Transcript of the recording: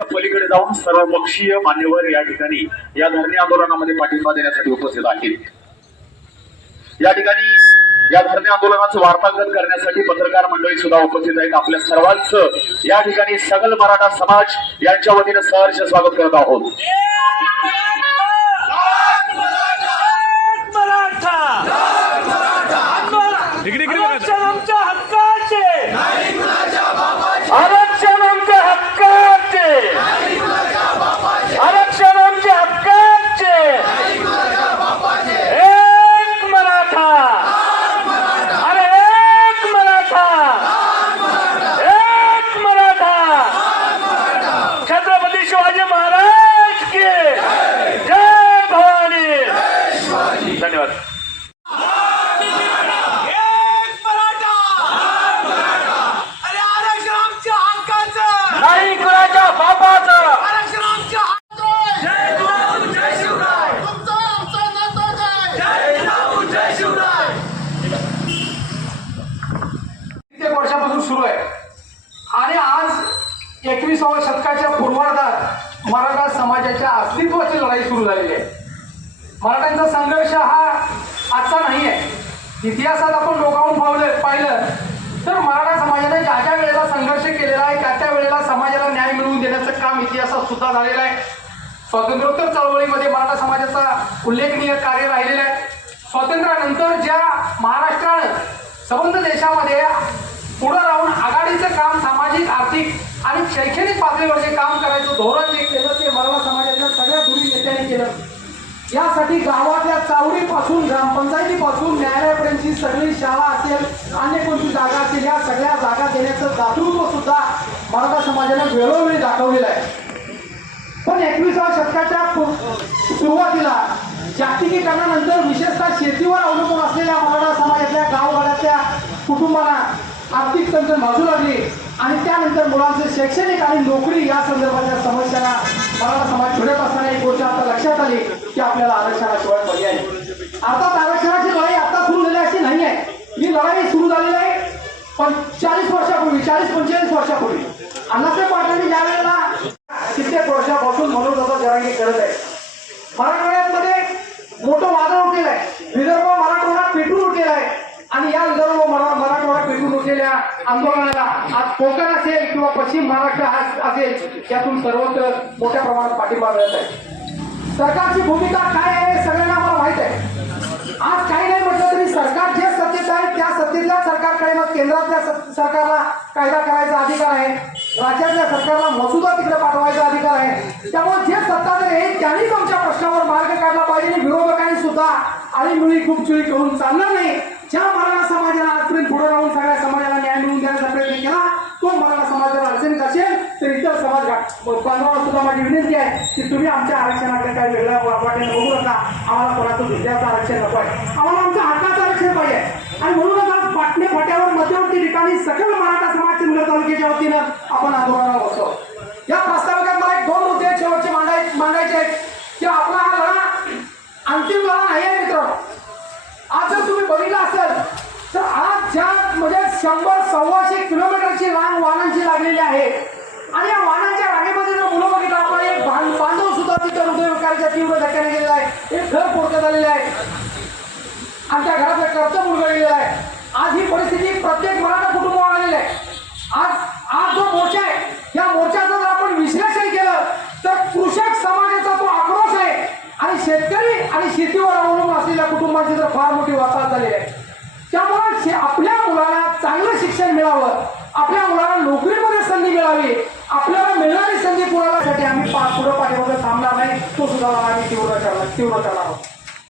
पलीकडे जाऊन सर्वपक्षीय मान्यवर या ठिकाणी या धरणे आंदोलनामध्ये पाठिंबा देण्यासाठी उपस्थित आहेत. या ठिकाणी या धरणे आंदोलनाचं वार्तांकन करण्यासाठी पत्रकार मंडळी सुद्धा उपस्थित आहेत. आपल्या सर्वांचं या ठिकाणी सकल मराठा समाज यांच्या वतीनं सहर्ष स्वागत करत आहोत. मराठा आरक्षण आमच्या हक्काचे आरक्षण आमच्या हक्काचे आरक्षण आमच्या हक्काचे एक मराठा अरे एक मराठा एक मराठा छत्रपती शिवाजी महाराज की जय भवानी धन्यवाद एक मराठा अरे आरक्षण आमच्या हक्काचं नाही कुणाच्या बापाचं आरक्षण आमच्या हक्काचं जय गुरु जय शिवराय तुमचं आमचं नातं काय जय जिजाऊ जय शिवराय कित्येक वर्षापासून सुरू आहे आणि आज एकविसाव्या शतकाच्या पूर्वार्धात मराठा समाजाच्या अस्तित्वाची लढाई सुरू झालेली आहे. मराठ्यांचा संघर्ष हा आजचा नाही आहे. इतिहासात आपण डोकावून पावलं पाहिलं तर मराठा समाजाने ज्या ज्या वेळेला संघर्ष केलेला आहे त्या त्या वेळेला समाजाला न्याय मिळवून देण्याचं काम इतिहासात सुद्धा झालेलं आहे. स्वातंत्र्योत्तर चळवळीमध्ये मराठा समाजाचा उल्लेखनीय कार्य राहिलेलं आहे. स्वातंत्र्यानंतर ज्या महाराष्ट्रानं संबंध देशामध्ये पुढं राहून आघाडीचं काम सामाजिक आर्थिक आणि शैक्षणिक पातळीवर जे काम करायचं धोरण जे केलं ते मराठा समाजाच्या सगळ्या दुरी नेत्यांनी केलं. यासाठी गावातल्या चावडीपासून ग्रामपंचायतीपासून न्यायालयापर्यंतची सगळी शाळा असेल अन्य कोणती जागा असेल या सगळ्या जागा देण्याचं दातृत्व सुद्धा मराठा समाजाने वेळोवेळी दाखवलेलं आहे. पण एकविसाव्या शतकाच्या सुरुवातीला जागतिकीकरणानंतर विशेषतः शेतीवर अवलंबून असलेल्या मराठा समाजातल्या गावगाड्यातल्या कुटुंबांना आर्थिक तंत्र भाजू लागली. आणि त्यानंतर मुलांचे शैक्षणिक आणि नोकरी या संदर्भातल्या समस्यांना मराठा समाज फिरत असताना एक गोष्ट आता लक्षात आली की आपल्याला आरक्षणाशिवाय पर्याय अर्थात आरक्षणाची लढाई आता सुरू झाली अशी नाही आहे. ही लढाई सुरू झालेली आहे पण चाळीस वर्षापूर्वी चाळीस पंचेचाळीस वर्षापूर्वी. अण्णासाहेब पाटलांनी ज्या वेळेला कित्येक वर्षापासून मनोरंजन जरांगी करत आहे आंदोलनाला आज कोकण असेल किंवा पश्चिम महाराष्ट्र हा- असेल यातून सर्वत्र मोठ्या प्रमाणात पाठिंबा मिळत आहे. सरकारची भूमिका काय आहे सगळ्यांना आम्हाला माहीत आहे. आज काही नाही म्हटलं तरी सरकार जे सत्तेत आहे त्या सत्तेतल्या सरकारकडे मग केंद्रातल्या सरकारला कायदा करायचा अधिकार आहे. राज्यातल्या सरकारला मसुदा तिकडे पाठवायचा अधिकार आहे. त्यामुळे जे सत्ताधारी आहेत त्यांनीच आमच्या प्रश्नावर मार्ग काढला पाहिजे आणि विरोधकांनी सुद्धा आळीमुळी खूपचुळी करून चालणार नाही. ज्या मराठा समाजाला आजपर्यंत पुढे राहून सगळ्या समाजाला न्याय मिळवून देण्याचा प्रयत्न केला तो मराठा समाज जर अडचणीत असेल तर इतर समाज बांधवांना सुद्धा माझी विनंती आहे की तुम्ही आमच्या आरक्षणाकडे काही वेगळ्या वाटेने बघू नका. आम्हाला कोणाचं दुसऱ्याचं आरक्षण नको आहे. आम्हाला आमच्या हक्काचं आरक्षण पाहिजे. आणि म्हणूनच आज पाटणे फाट्यावर मध्यवर्ती ठिकाणी सकल मराठा समाज चंद्र तालुक्याच्या वतीनं आपण आंदोलनाला बसतो या प्रस्तावकात मला एक दोन मुद्दे शेवटचे मांडाय मांडायचे आहेत. की आपला हा लढा अंतिम लढा नाही आहे मित्र. आज जर तुम्ही बघितलं असेल तर आज ज्या म्हणजे शंभर सव्वाशे किलोमीटरची लांब वाहनांची लागलेली आहे आणि या वाहनांच्या रांगेमध्ये जर मुलं बघितलं. आपण एक बांधव सुद्धा तिथं हृदयविकाराच्या तीव्र धक्क्याने गेलेला आहे. एक घर पोडकत आलेलं आहे. आणि त्या घरातलं मुलगा गेलेला आहे. आज ही परिस्थिती प्रत्येक मराठा कुटुंबावर आलेली आहे. आज आज जो मोर्चा आहे या मोर्चाचं जर आपण विश्लेषण केलं तर कृषक समाजाचा तो आक्रोश आहे. आणि शेतकरी आणि शेतीवर अवलंबून असलेल्या कुटुंबाची तर फार मोठी वाताहत झालेली आहे. त्यामुळे शे- आपल्या मुलाला चांगलं शिक्षण मिळावं आपल्या मुलाला लावी आपल्याला मिळणारी संधी पुरवण्यासाठी आम्ही पाच पुढं पाठीमध्ये थांबणार नाही. तो सुद्धा आम्ही तीव्र करणार तीव्र करणार आहोत.